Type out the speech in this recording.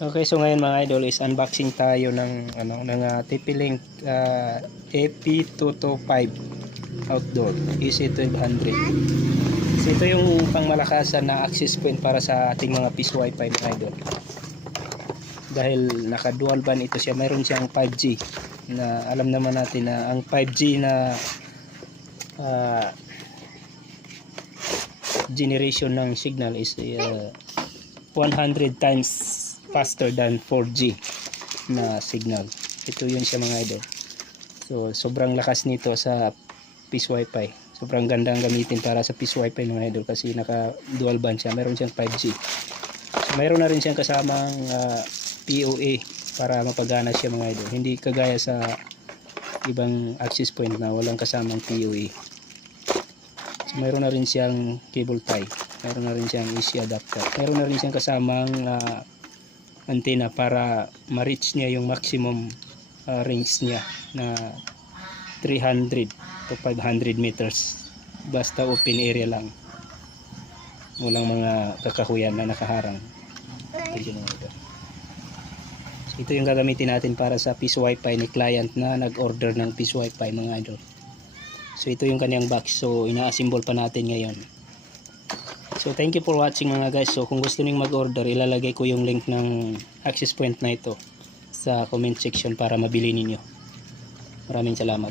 Okay, so ngayon mga idol is unboxing tayo ng TP-Link AP225 outdoor EC1200. So ito yung pangmalakasan na access point para sa ating mga piece wifi mga idol. Dahil naka dual band ito siya, mayroon siyang 5G na alam naman natin na ang 5G na generation ng signal is 100 times faster than 4G na signal. Ito yun siya mga idol. So sobrang lakas nito sa piece wifi. Sobrang gandang gamitin para sa piece wifi mga idol kasi naka dual band siya. Mayroon siyang 5G. So mayroon na rin siyang kasamang PoE para mapagana siya mga idol. Hindi kagaya sa ibang access point na walang kasamang PoE. So mayroon na rin siyang cable tie. Mayroon na rin siyang AC adapter. Mayroon na rin siyang kasamang antenna para ma-reach niya yung maximum range niya na 300 to 500 meters. Basta open area lang. Walang mga kakahuyan na nakaharang. So, ito yung gagamitin natin para sa piece wifi ni client na nag-order ng piece wifi mga idol. So ito yung kanyang box. So ina-assemble pa natin ngayon. So thank you for watching mga guys. So kung gusto niyo mag-order, ilalagay ko yung link ng access point na ito sa comment section para mabili ninyo. Maraming salamat.